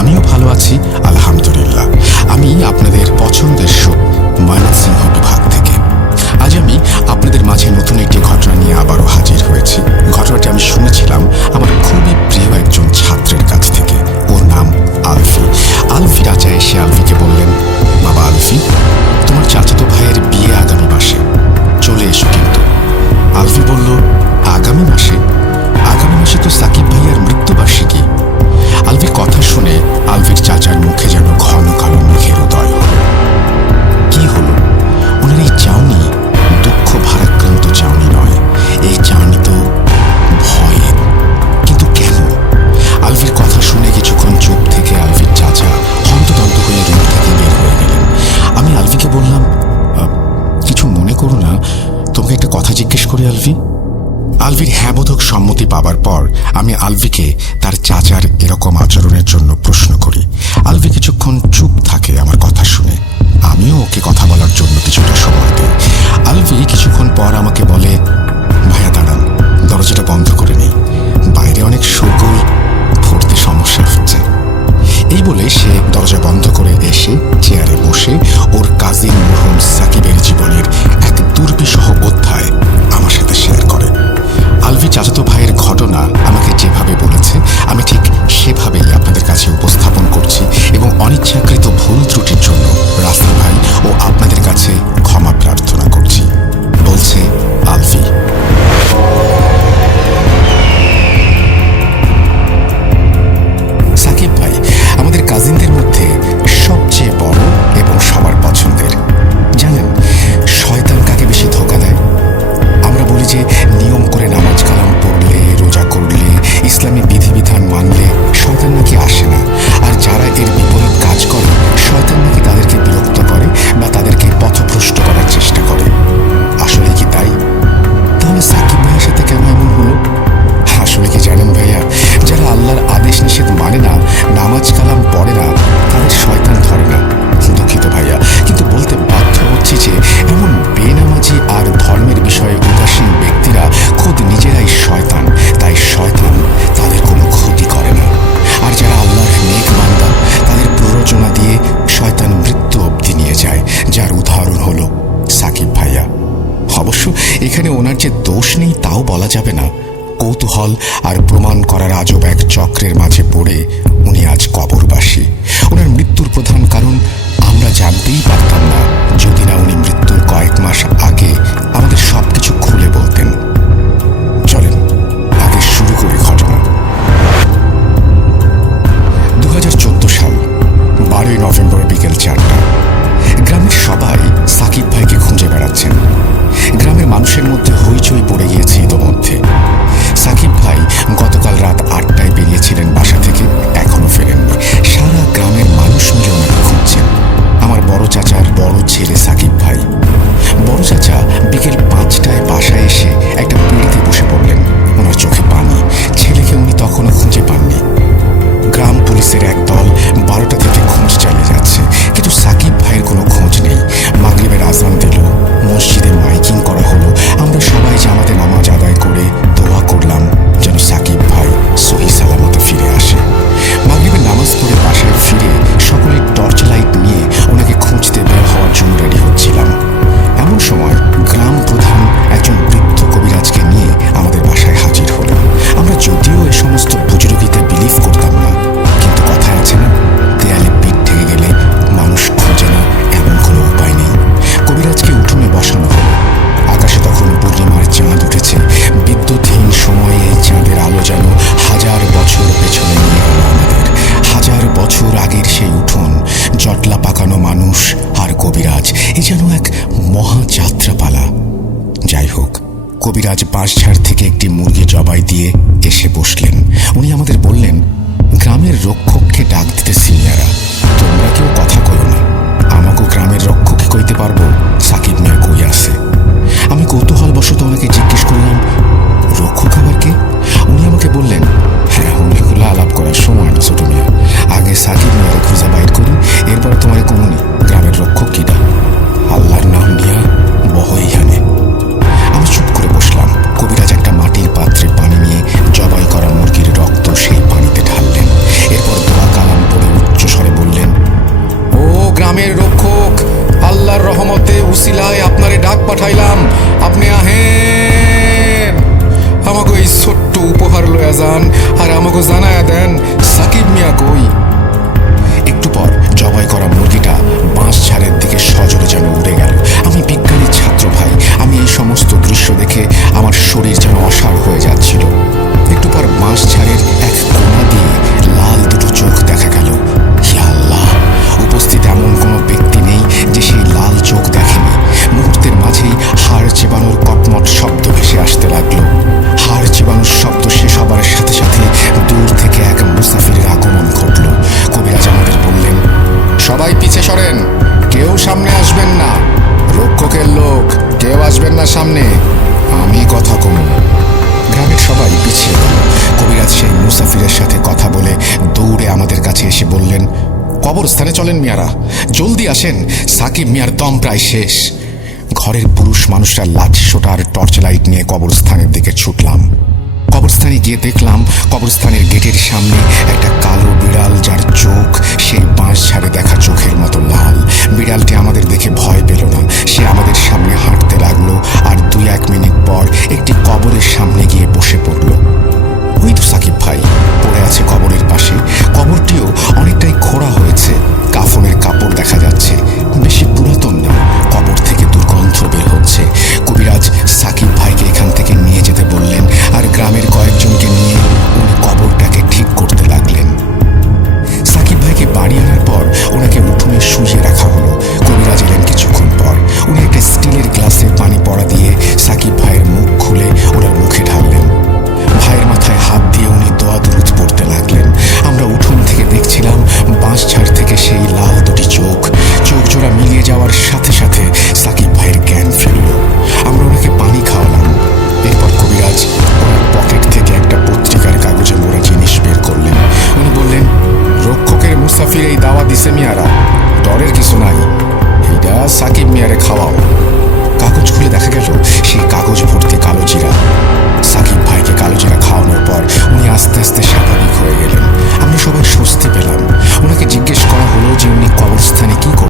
আমিও ভালো আছি, আলহামদুলিল্লাহ। আমি আপনাদের পছন্দের শো ময়মনসিংহ বিভাগ থেকে আজ আমি আপনাদের মাঝে নতুন একটি ঘটনা নিয়ে আবারও হাজির হয়েছি। ঘটনাটি আমি শুনেছিলাম আমার খুবই প্রিয় একজন ছাত্রের কাছ থেকে। ওর নাম আলফি। আলফি চাচা এসে আলফিকে বললেন, বাবা আলফি, তোমার চাচাতো ভাইয়ের বিয়ে আগামী মাসে, চলে এসো কিন্তু। আলফি বলল, আগামী মাসে? আগামী মাসে তো সাকিব ভাইয়ার মৃত্যুবার্ষিকী। আলফির কথা শুনে আলফির চাচার মুখে যেন ঘন কালো মেঘের উদয় হল। কি হলো? ওনার এই চাউনি দুঃখ ভারাক্রান্ত চাউনি নয়, এই চাউনি তো ভয়ের। কিন্তু কেন? আলফির কথা শুনে কিছুক্ষণ চুপ থেকে আলফির চাচা হন্তদন্ত হয়ে রুম থেকে বের হয়ে গেলেন। আমি আলফিকে বললাম, কিছু মনে করো না, তোমাকে একটা কথা জিজ্ঞেস করি আলফি। আলফির হ্যাঁবোধক সম্মতি পাবার পর আমি আলফিকে তার চাচার এরকম আচরণের জন্য প্রশ্ন করি। আলফি কিছুক্ষণ চুপ থাকে আমার কথা শুনে। আমিও ওকে কথা বলার জন্য কিছুটা সময় দিই। আলফি কিছুক্ষণ পর আমাকে বলে, ভাইয়া দাঁড়ান, দরজাটা বন্ধ করে নেই, বাইরে অনেক শোরগোল, পড়তে সমস্যা হচ্ছে। এই বলে সে দরজা বন্ধ করে এসে চেয়ারে বসে ওর কাজিন মরহুম সাকিবের জীবনের এক দুর্বিষহ অধ্যায় আমার সাথে শেয়ার করে। আলফি চাচাতো ভাইয়ের ঘটনা আমাকে যেভাবে বলেছে আমি ঠিক সেভাবেই আপনাদের কাছে উপস্থাপন করছি এবং অনিচ্ছাকৃত ভুল ত্রুটির জন্য রাসেল ভাই ও আপনাদের কাছে ক্ষমা প্রার্থনা করছি। বলছে আলফি। সাকিব ভাই আমাদের কাজিনদের মধ্যে সবচেয়ে বড় এবং সবার পছন্দের। জানেন শয়তান কাকে বেশি ধোঁকা দেয়? আমরা বলি যে নিয়ম করে নামাজ কালাম পড়লে, রোজা করলে, ইসলামী বিধিবিধান মানলে শয়তান নাকি আসে না, আর যারা এর বিপরীত কাজ করে শয়তান নাকি তাদেরকে বিরক্ত করে বা তাদেরকে পথভ্রষ্ট করার চেষ্টা করে। আসলে কি তাই? তাহলে সাকিব ভাইয়ের সাথে কেন এমন হলো? আসলে কি জানেন ভাইয়া, যারা আল্লাহর আদেশ নিষেধ মানে না, নামাজ কালাম পড়ে না, তাদের শয়তান ধরে না। দুঃখিত ভাইয়া, কিন্তু বলতে বাধ্য হচ্ছি যে এমন বেনামাজি আর ধর্মের বিষয়ে উদাসীন ব্যক্তিরা খোদ নিজেরাই শয়তান। তাই শয়তান তাদের কোনো ক্ষতি করে না। আর যারা আল্লাহর নেক বান্দা, তাদের প্ররোচনা দিয়ে শয়তান মৃত্যু অবধি নিয়ে যায়, যার উদাহরণ হলো সাকিব ভাইয়া। অবশ্য এখানে ওনার যে দোষ নেই তাও বলা যাবে না। কৌতূহল আর প্রমাণ করার আজব এক চক্রের মাঝে পড়ে উনি আজ কবরবাসী। ওনার মৃত্যুর প্রধান কারণ আমরা জানতেই পারতাম না যদি না উনি মৃত্যুর কয়েক মাস আগে আমাদের সবকিছু খুলে বলতেন। চলেন আগে শুরু করি ঘটনা। 2014 সাল 12 নভেম্বর বিকেল 4টা। গ্রামের সবাই সাকিব ভাইকে খুঁজে বেড়াচ্ছেন। গ্রামের মানুষের মধ্যে হইচই পড়ে গিয়েছে ইতোমধ্যে। সাকিব ভাই গতকাল রাত 8টায় বেরিয়েছিলেন বাসা থেকে, এখনো ফেরেননি। সারা গ্রামের মানুষ মিলে ওনাকে খুঁজছেন। আমার বড় চাচার বড় ছেলে সাকিব ভাই। বড় চাচা বিকেল 5টায় বাসায় এসে একটা পিঁড়িতে বসে পড়লেন। ওনার চোখে পানি। ছেলেকে উনি তখনও খুঁজে পাননি। গ্রাম পুলিশের এক দল 12টা থেকে খোঁজ চালিয়ে যাচ্ছে, কিন্তু সাকিব ভাইয়ের কোনো খোঁজ নেই। মাগরিবের আজান দিল, মসজিদে মাইকিং করা হলো। আমরা সবাই জামাতে নামাজ আদায় করে দোয়া করলাম যেন সাকিব ভাই সহি সালামতে ফিরে আসে। মাগরিবের নামাজ পড়ে বাসায় ফিরে সকলে টর্চ লাইট নিয়ে ওনাকে খুঁজতে বের হওয়ার জন্য রেডি হচ্ছিলাম। এমন সময় গ্রাম প্রধান একজন বৃদ্ধ কবিরাজকে নিয়ে আমাদের বাসায় হাজির হলো। আমরা যদিও এ সমস্ত বুজুর্গিতে বিলিভ করতাম না, কিন্তু কথায় আছে না, দেয়ালে পিঠ থেকে গেলে মানুষ খোঁজে না, এমন কোনো উপায় নেই। কবিরাজকে উঠোনে বসানো হলো। আকাশে তখন পূর্ণিমার চাঁদ উঠেছে। বিদ্যুৎহীন সময়ে এই চাঁদের আলো যেন হাজার বছর পেছনে নিয়ে গেল আমাদের। হাজার বছর আগের সেই উঠোন, জটলা পাকানো মানুষ আর কবিরাজ, এ যেন এক মহাযাত্রাপালা। যাই হোক, কবিরাজ বাঁশঝাড় থেকে একটি মুরগি জবাই দিয়ে এসে বসলেন। উনি আমাদের বললেন, গ্রামের রক্ষককে ডাক দিতে সিনিয়ররা, তোমরা কেউ কথা কইও না, আমাকেও গ্রামের রক্ষককে কইতে পারবো সাকিব মিয়া কই আছে। আমি কৌতূহলবশত ওনাকে জিজ্ঞেস করলাম, রক্ষক আবার কে? উনি আমাকে বললেন, হ্যাঁ, অনেকগুলো আলাপ করার সময় না ছোট মিয়া, আগে সাকিব মিয়ারে খুঁজে বাইর করি, এরপরে তোমার কমনি গ্রামের রক্ষক কিটা। আল্লাহর নাম নিয়া বহ এইখানে। আমি চুপ করে বসলাম। কবিরাজ একটা মাটির পাত্রে পানি নিয়ে জবাই করা মুরগির রক্ত সেই পানিতে ঢাললেন। এরপর দোয়া কালাম পড়ে সবাই পিছে সরেন, কেউ সামনে আসবেন না। রক্ষকের লোক, কেউ আসবেন না সামনে, আমি কথা কমু। গ্রামের সবাই পিছিয়ে গেল। কবিরাজ সেই মুসাফিরের সাথে কথা বলে দৌড়ে আমাদের কাছে এসে বললেন, কবরস্থানে চলেন মিয়ারা, জলদি আসেন, সাকিব মিয়ার দম প্রায় শেষ। ঘরের পুরুষ মানুষরা লাঠি সোটা আর টর্চ লাইট নিয়ে কবরস্থানের দিকে ছুটলাম। কবরস্থানে গিয়ে দেখলাম কবরস্থানের গেটের সামনে একটা কালো বিড়াল, যার চোখ সেই বাঁশ ঝাড়ে দেখা চোখের মতো লাল। বিড়ালটি আমাদের দেখে ভয় পেল না, সে আমাদের সামনে হাঁটতে লাগলো আর 2-1 মিনিট পর একটি কবরের সামনে গিয়ে বসে পড়ল। ওই তো সাকিব ভাই পড়ে আছে কবরের পাশে। কবরটিও অনেকটাই খোঁড়া হয়েছে, কাফনের কাপড় দেখা যাচ্ছে, বেশি পুরাতন না। কবর থেকে দুর্গন্ধ বের হচ্ছে। কবিরাজ সাকিব ভাইকে এখান থেকে নিয়ে যেতে বললেন আর গ্রামের কয়েকজনকে নিয়ে উনি কবরটাকে ঠিক করতে লাগলেন। সাকিব ভাইকে বাড়ি আনার পর ওনাকে উঠোনে শুইয়ে রাখা হলো। কবিরাজ এলেন কিছুক্ষণ পর। উনি একটা স্টিলের গ্লাসে পানি পড়া দিয়ে সাকিব ভাইয়ের মুখ খুলে ওনার মুখে ঢাললেন। ভাইয়ের মাথায় হাত দিয়ে উনি দোয়া দুরুদ পড়তে লাগলেন। আমরা উঠোন থেকে দেখছিলাম বাঁশঝাড় থেকে সেই লাল দুটি চোখ জোড়া মিলিয়ে যাওয়ার সাথে সাথে সাকিব ভাইয়ের জ্ঞান ফিরল। আমরা ওনাকে পানি খাওয়ালাম। এরপর কবিরাজ ওনার পকেট থেকে একটা পত্রিকার কাগজে মোড়া জিনিস বের করলেন। উনি বললেন, রক্ষকের মুসাফির এই দাওয়া দিছে মিয়ারা, ডরের কিছু নাই, এইটা সাকিব মিয়ারে খাওয়াও। কাগজ খুলে দেখা গেল